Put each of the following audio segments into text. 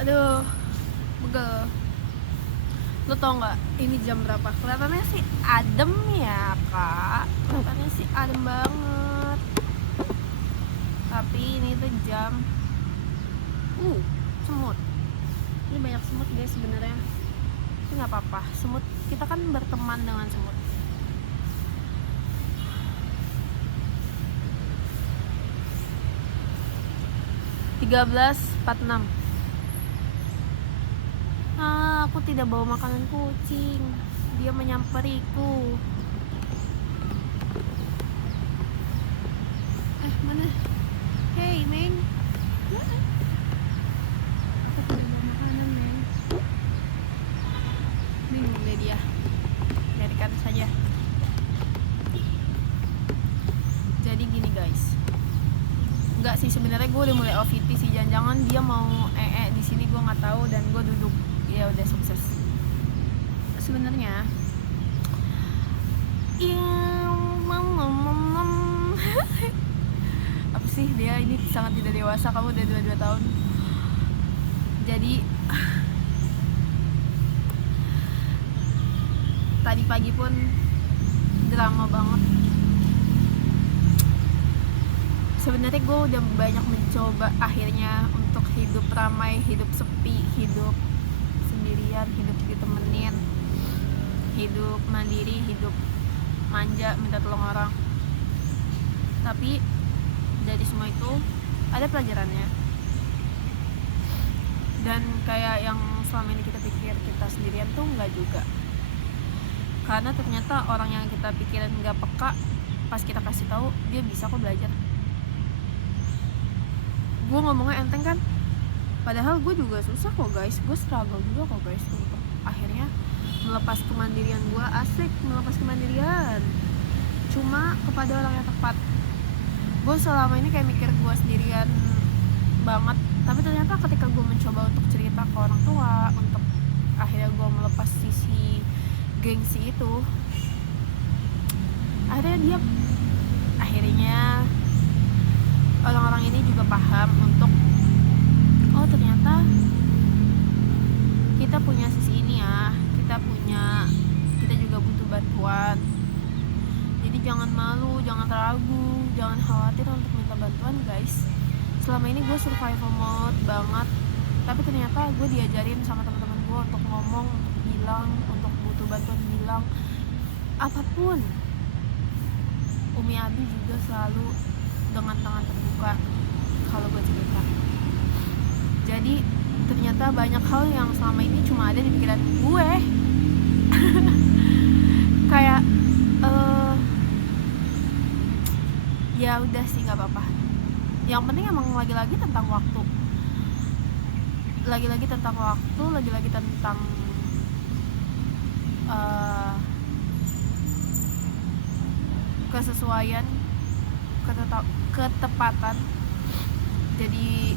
Aduh, begel. Lo tau nggak ini jam berapa? Kelihatannya sih adem ya kak, kelihatannya sih adem banget. Tapi ini tuh jam semut. Ini banyak semut guys sebenarnya. Tapi nggak apa-apa, semut kita kan berteman dengan semut. (13.46) aku tidak bawa makanan kucing. Dia menyamperiku. Mana? Hey, Meng. Aku tidak bawa makanan, Meng. Bingung deh dia. Biarkan saja. Jadi gini guys. Enggak sih, sebenarnya gue udah mulai OVT sih. Jangan-jangan dia mau di sini, gue nggak tahu, dan gue duduk. Ya udah sukses. Sebenarnya apa sih, dia ini sangat tidak dewasa. Kamu udah 22 tahun. Jadi tadi pagi pun drama banget. Sebenarnya gue udah banyak mencoba akhirnya untuk hidup ramai, hidup sepi, hidup sendirian, hidup ditemenin, hidup mandiri, hidup manja, minta tolong orang. Tapi dari semua itu ada pelajarannya. Dan kayak yang selama ini kita pikir kita sendirian tuh nggak juga. Karena ternyata orang yang kita pikirin nggak peka, pas kita kasih tahu dia bisa kok belajar. Gue ngomongnya enteng kan, padahal gue juga susah kok guys. Gue struggle juga kok guys untuk akhirnya melepas kemandirian gue. Asik melepas kemandirian, cuma kepada orang yang tepat. Gue selama ini kayak mikir gue sendirian banget, tapi ternyata ketika gue mencoba untuk cerita ke orang tua, untuk akhirnya gue melepas sisi gengsi itu, akhirnya orang-orang ini juga paham untuk ternyata kita punya sisi ini ya, kita juga butuh bantuan. Jadi jangan malu, jangan ragu, jangan khawatir untuk minta bantuan guys. Selama ini gue survival mode banget, tapi ternyata gue diajarin sama teman-teman gue untuk ngomong, untuk bilang, untuk butuh bantuan bilang apapun. Umi Abi juga selalu dengan tangan terbuka kalau gue cerita. Jadi ternyata banyak hal yang selama ini cuma ada di pikiran gue. Kayak ya udah sih, nggak apa-apa. Yang penting emang lagi-lagi tentang waktu, lagi-lagi tentang kesesuaian, ketepatan. Jadi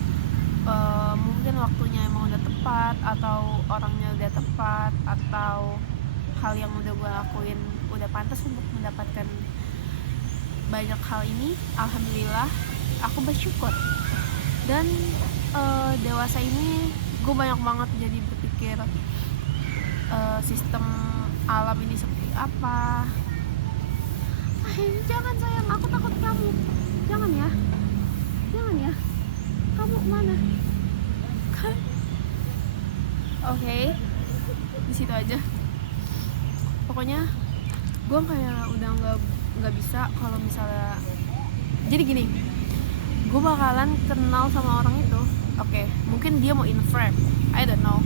mungkin waktunya emang udah tepat, atau orangnya udah tepat, atau hal yang udah gue lakuin udah pantas untuk mendapatkan banyak hal ini. Alhamdulillah, aku bersyukur. Dan dewasa ini gue banyak banget jadi berpikir sistem alam ini seperti apa. Jangan sayang, aku takut kamu. Jangan ya, kamu mana? Oke, di situ aja. Pokoknya gue kayak udah nggak bisa kalau misalnya. Jadi gini, gue bakalan kenal sama orang itu. Oke, mungkin dia mau invert, I don't know.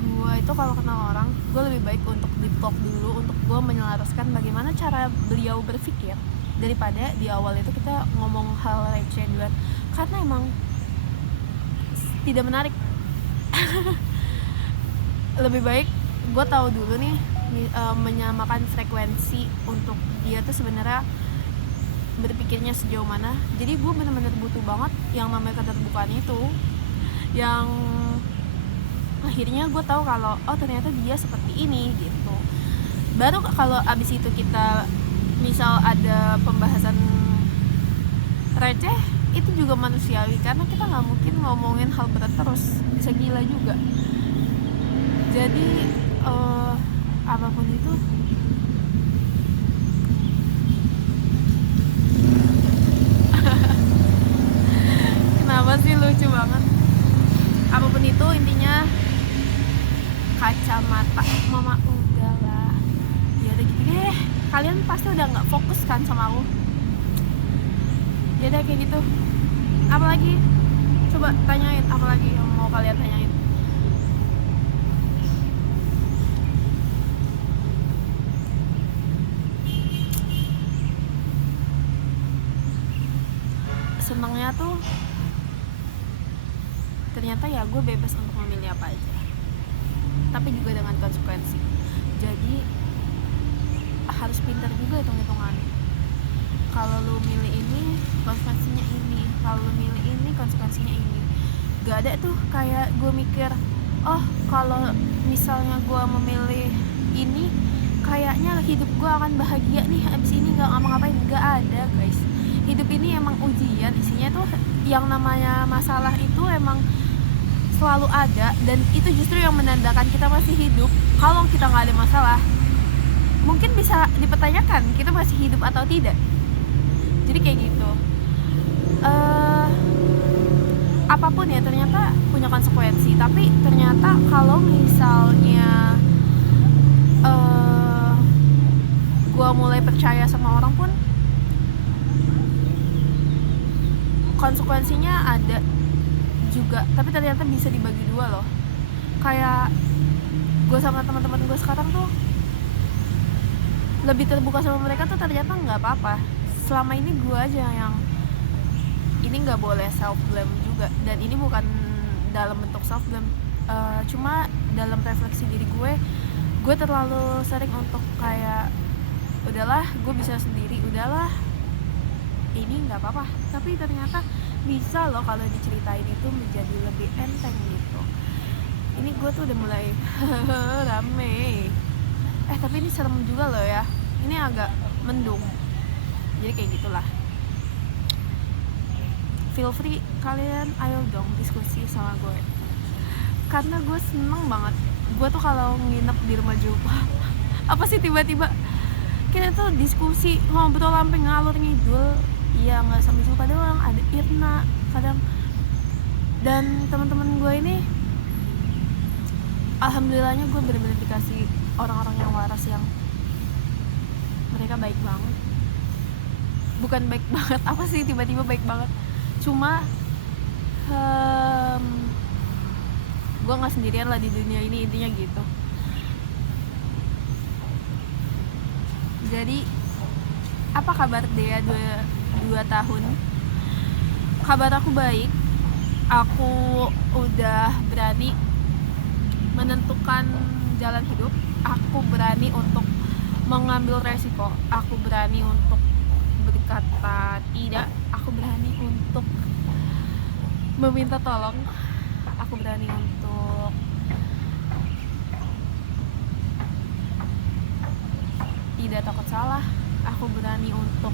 Gue itu kalau kenal orang, gue lebih baik untuk deep talk dulu, untuk gue menyelaraskan bagaimana cara beliau berpikir, daripada di awal itu kita ngomong hal receh duluan, karena emang tidak menarik. Lebih baik gue tahu dulu nih, menyamakan frekuensi untuk dia tuh sebenarnya berpikirnya sejauh mana. Jadi gue benar-benar butuh banget yang namanya keterbukaan itu, yang akhirnya gue tahu kalau ternyata dia seperti ini gitu. Baru kalau abis itu kita misal ada pembahasan receh, itu juga manusiawi karena kita nggak mungkin ngomongin hal berat terus, bisa gila juga. Jadi apapun itu kenapa sih lucu banget. Apapun itu intinya kacamata mama udahlah, ya udah gitu deh. Kalian pasti udah nggak fokus kan sama aku, ya udah kayak gitu. Apalagi coba tanyain, apalagi yang mau kalian tanyain. Senangnya tuh ternyata ya gue bebas untuk memilih apa aja, tapi juga dengan konsekuensi. Jadi harus pintar juga hitung-hitungan. Kalau lu milih ini, konsekuensinya ini. Kalau lu milih ini, konsekuensinya ini. Gak ada tuh kayak gue mikir, oh kalau misalnya gue memilih ini, kayaknya hidup gue akan bahagia nih abis ini gak ngapa-ngapain. Gak ada guys. Hidup ini emang ujian, isinya tuh yang namanya masalah itu emang selalu ada, dan itu justru yang menandakan kita masih hidup. Kalau kita nggak ada masalah, mungkin bisa dipertanyakan kita masih hidup atau tidak. Jadi kayak gitu. Apapun ya ternyata punya konsekuensi. Tapi ternyata kalau misalnya gue mulai percaya sama orang pun, konsekuensinya ada juga, tapi ternyata bisa dibagi dua loh. Kayak gue sama teman-teman gue sekarang tuh lebih terbuka sama mereka tuh, ternyata nggak apa-apa. Selama ini gue aja yang ini nggak boleh self blame juga, dan ini bukan dalam bentuk self blame, cuma dalam refleksi diri gue terlalu sering untuk kayak udahlah gue bisa sendiri, udahlah ini nggak apa-apa. Tapi ternyata bisa loh kalau diceritain itu menjadi lebih enteng gitu. Ini gue tuh udah mulai rame. Tapi ini serem juga loh ya. Ini agak mendung. Jadi kayak gitulah. Feel free kalian, ayo dong diskusi sama gue. Karena gue seneng banget. Gue tuh kalau nginep di rumah Jupa, apa sih tiba-tiba kita tuh diskusi, ngobrol sampai ngalur ngidul. Iya, nggak sampai Zulfa doang, ada Irna kadang, dan teman-teman gue ini alhamdulillahnya gue benar-benar dikasih orang-orang yang waras, yang mereka baik banget. Bukan baik banget apa sih tiba-tiba baik banget, cuma gue nggak sendirian lah di dunia ini, intinya gitu. Jadi apa kabar Dea 2 tahun? Kabar aku baik. Aku udah berani menentukan jalan hidup. Aku berani untuk mengambil resiko. Aku berani untuk berkata tidak. Aku berani untuk meminta tolong. Aku berani untuk tidak takut salah. Aku berani untuk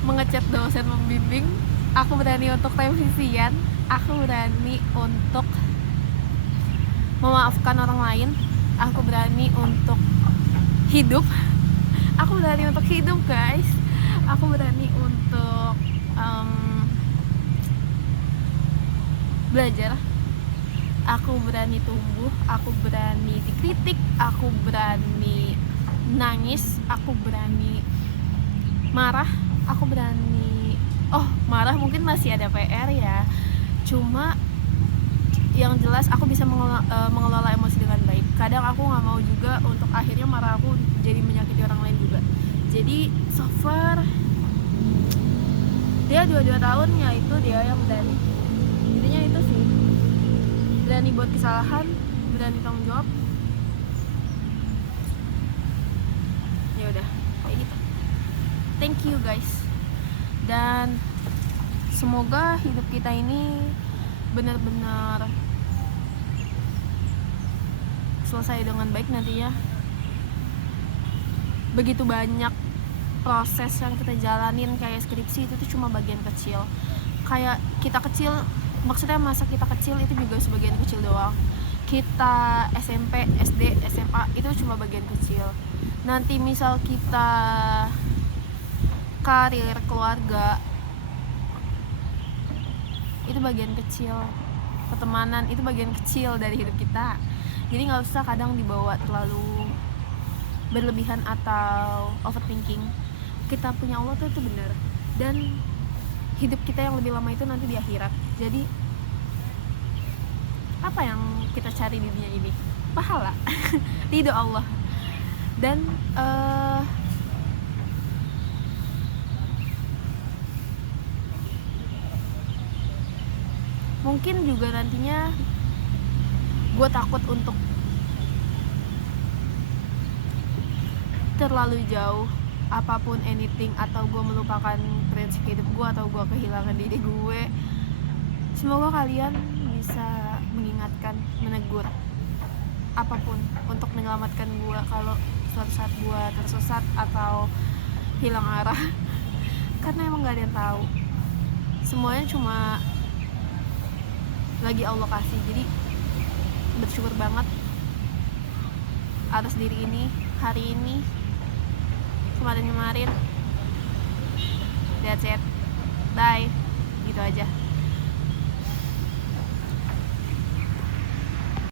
mengechat dosen membimbing. Aku berani untuk revisian. Aku berani untuk memaafkan orang lain. Aku berani untuk hidup. Aku berani untuk hidup guys. Aku berani untuk belajar. Aku berani tumbuh. Aku berani dikritik. Aku berani nangis. Aku berani marah. Aku berani, marah mungkin masih ada PR ya, cuma yang jelas aku bisa mengelola emosi dengan baik. Kadang aku nggak mau juga untuk akhirnya marah aku jadi menyakiti orang lain juga. Jadi so far dia 22 tahun, ya itu dia yang berani. Intinya itu sih, berani buat kesalahan, berani tanggung jawab. Ya udah kayak gitu. Thank you guys, dan semoga hidup kita ini benar-benar selesai dengan baik nantinya. Begitu banyak proses yang kita jalanin, kayak skripsi itu tuh cuma bagian kecil. kayak kita kecil, maksudnya masa kita kecil itu juga sebagian kecil doang. Kita SMP, SD, SMA itu cuma bagian kecil. Nanti misal kita karir, keluarga, itu bagian kecil. Pertemanan itu bagian kecil dari hidup kita. Jadi nggak usah kadang dibawa terlalu berlebihan atau overthinking. Kita punya Allah tuh itu benar, dan hidup kita yang lebih lama itu nanti di akhirat. Jadi apa yang kita cari di dunia ini? Pahala. Ridho Allah. Dan mungkin juga nantinya gue takut untuk terlalu jauh, apapun, anything, atau gue melupakan prinsip hidup gue, atau gue kehilangan diri gue. Semoga kalian bisa mengingatkan, menegur, apapun untuk menyelamatkan gue kalau suatu saat gue tersesat atau hilang arah. Karena emang gak ada yang tahu, semuanya cuma lagi Allah kasih. Jadi bersyukur banget atas diri ini, hari ini, kemarin. That's it, bye, gitu aja.